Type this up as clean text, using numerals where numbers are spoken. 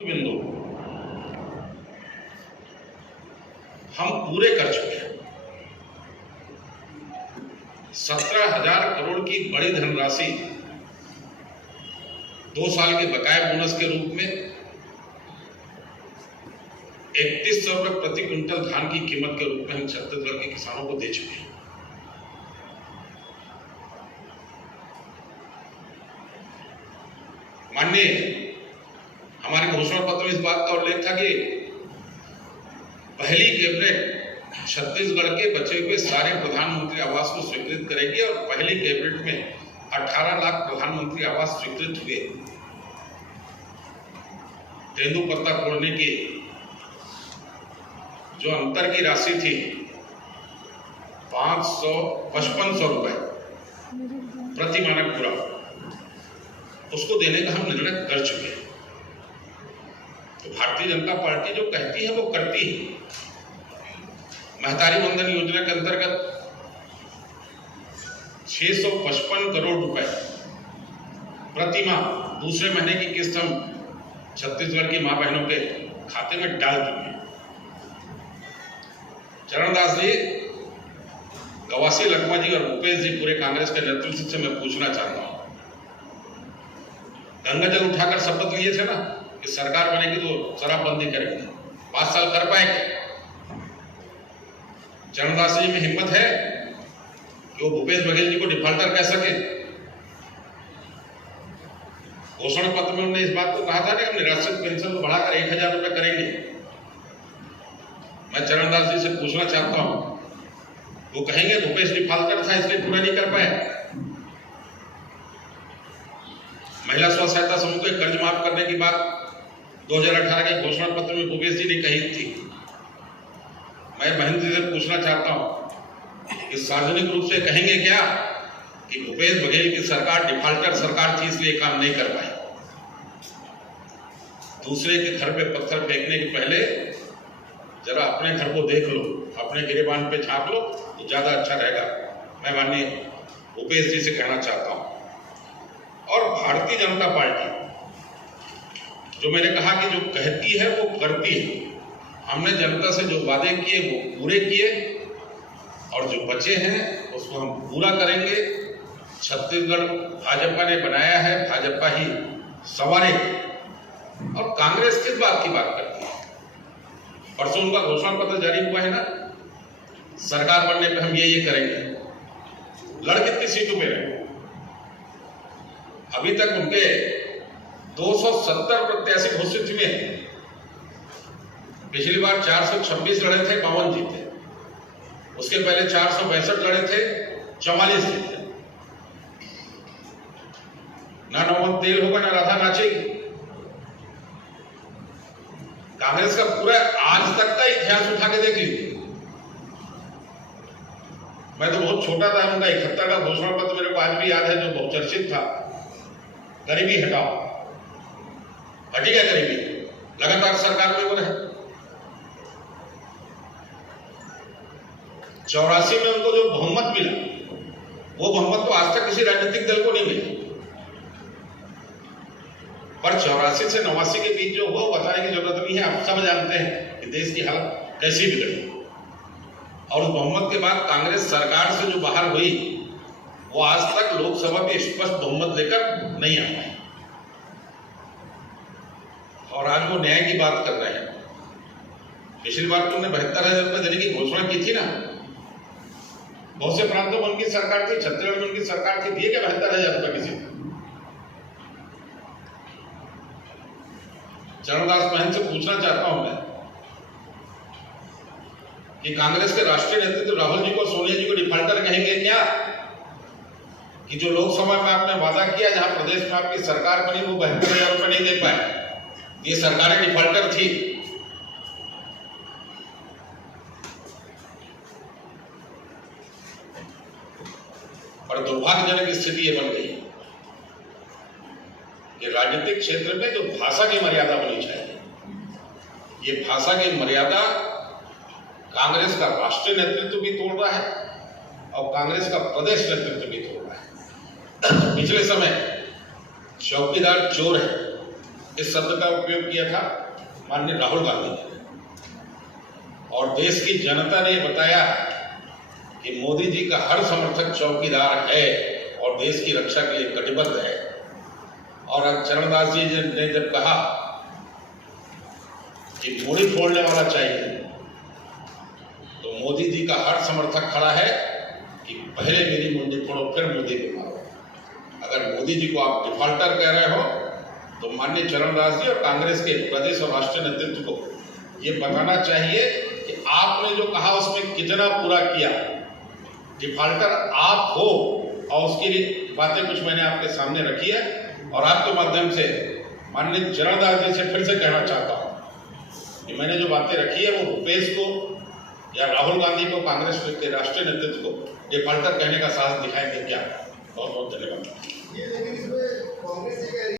बिंदु हम पूरे कर चुके हैं। 17,000 करोड़ की बड़ी धनराशि 2 साल के बकाया बोनस के रूप में 3100 रुपये प्रति क्विंटल धान की कीमत के रूप में हम छत्तीसगढ़ के किसानों को दे चुके हैं। माननीय हमारे घोषणा पत्र में इस बात का उल्लेख था कि पहली कैबिनेट छत्तीसगढ़ के बचे हुए सारे प्रधानमंत्री आवास को स्वीकृत करेगी और पहली कैबिनेट में 18 लाख प्रधानमंत्री आवास स्वीकृत हुए। तेंदुपत्ता तोड़ने की जो अंतर की राशि थी 555 रुपए प्रति मानक पूरा, उसको देने का हम निर्णय कर चुके हैं। तो भारतीय जनता पार्टी जो कहती है वो करती है। महतारी वंदन योजना के अंतर्गत 655 करोड़ रुपए प्रति माह दूसरे महीने की किस्त हम छत्तीसगढ़ की मां बहनों के खाते में डाल चुके हैं। चरणदास जी, गवासी लखमा जी और भूपेश जी, पूरे कांग्रेस के नेतृत्व से मैं पूछना चाहता हूं, गंगा जल उठाकर शपथ लिए थे ना कि सरकार बनेगी तो शराबबंदी करेंगे। 5 साल कर पाएंगे? चरणदास जी में हिम्मत है कि वो भूपेश बघेल जी को डिफॉल्टर कह सके? घोषणा पत्र में उन्होंने इस बात को कहा था कि हम निराश्रित पेंशन को बढ़ाकर 1,000 रुपए करेंगे। मैं चरणदास जी से पूछना चाहता हूं, वो कहेंगे भूपेश डिफॉल्टर था इसलिए पूरा नहीं कर पाए? महिला स्व सहायता समूह के कर्ज माफ करने की बात 2018 के घोषणा पत्र में भूपेश जी ने कही थी। मैं महेंद्र जी से पूछना चाहता हूं कि सार्वजनिक रूप से कहेंगे क्या कि भूपेश बघेल की सरकार डिफॉल्टर सरकार थी इसलिए काम नहीं कर पाई? दूसरे के घर पे पत्थर फेंकने के पहले जरा अपने घर को देख लो, अपने गिरेबान पे झांक लो तो ज्यादा अच्छा रहेगा। मैं माननीय भूपेश जी से कहना चाहता हूं। और भारतीय जनता पार्टी जो मैंने कहा कि जो कहती है वो करती है। हमने जनता से जो वादे किए वो पूरे किए और जो बचे हैं उसको हम पूरा करेंगे। छत्तीसगढ़ भाजपा ने बनाया है, भाजपा ही संवारेगी। और कांग्रेस किस बात की बात करती है? परसों उनका घोषणा पत्र जारी हुआ है ना, सरकार बनने पे हम ये करेंगे। लड़ कितनी सीटों पे रहे? अभी तक उनके 270 प्रत्याशी घोषित हुए हैं। पिछली बार 426 लड़े थे, 52 जीते। उसके पहले 462 लड़े थे, 44 जीते। ना नौबत तेल होगा ना राधा नाचेगी। कांग्रेस का पूरा आज तक का इतिहास उठा के देख लीजिए। मैं तो बहुत छोटा था, उनका 71 का घोषणा पत्र मेरे को आज भी याद है, जो बहुचर्चित था, गरीबी हटाओ। हटी क्या गरीबी? लगातार सरकार में वो रहे। 84 में उनको जो बहुमत मिला वो बहुमत तो आज तक किसी राजनीतिक दल को नहीं मिला। पर 84 से 89 के बीच जो हुआ बताने की जरूरत नहीं है। आप सब जानते हैं कि देश की हालत कैसी बिगड़ी। और उस बहुमत के बाद कांग्रेस सरकार से जो बाहर हुई वो आज तक लोकसभा में स्पष्ट बहुमत लेकर नहीं आ पाई। और आज वो न्याय की बात कर रहे हैं। पिछली बार तुमने 72,000 रुपये देने की घोषणा की थी ना, बहुत से प्रांतों में उनकी सरकार थी, छत्तीसगढ़ में उनकी सरकार थी, दिए क्या 72,000 रुपये किसी को? चरणदास महंत से पूछना चाहता हूं मैं कि कांग्रेस के राष्ट्रीय नेतृत्व राहुल जी को, सोनिया जी को डिफॉल्टर कहेंगे क्या? कि जो लोकसभा में आपने वादा किया, जहां प्रदेश में आपकी सरकार बनी, वो 72,000 रुपये नहीं दे पाए, ये सरकारें डिफॉल्टर थी। और दुर्भाग्यजनक स्थिति ये बन गई कि राजनीतिक क्षेत्र में जो भाषा की मर्यादा होनी चाहिए, ये भाषा की मर्यादा कांग्रेस का राष्ट्रीय नेतृत्व भी तोड़ रहा है और कांग्रेस का प्रदेश नेतृत्व भी तोड़ रहा है। पिछले समय चौकीदार चोर है, इस शब्द का उपयोग किया था माननीय राहुल गांधी ने, और देश की जनता ने बताया कि मोदी जी का हर समर्थक चौकीदार है और देश की रक्षा के लिए कटिबद्ध है। और आज चरणदास जी ने जब कहा कि मुड़ी फोड़ने वाला चाहिए, तो मोदी जी का हर समर्थक खड़ा है कि पहले मेरी मुंडी फोड़ो फिर मोदी को मारो। अगर मोदी जी को आप डिफॉल्टर कह रहे हो तो माननीय चरणदास जी और कांग्रेस के प्रदेश और राष्ट्रीय नेतृत्व को ये बताना चाहिए कि आपने जो कहा उसमें कितना पूरा किया। डिफॉल्टर आप हो और उसके लिए बातें कुछ मैंने आपके सामने रखी है, और आपके माध्यम से माननीय चरणदास जी से फिर से कहना चाहता हूँ कि मैंने जो बातें रखी है वो भूपेश को या राहुल गांधी को, कांग्रेस के राष्ट्रीय नेतृत्व को डिफॉल्टर कहने का साहस दिखाएंगे क्या? बहुत बहुत धन्यवाद।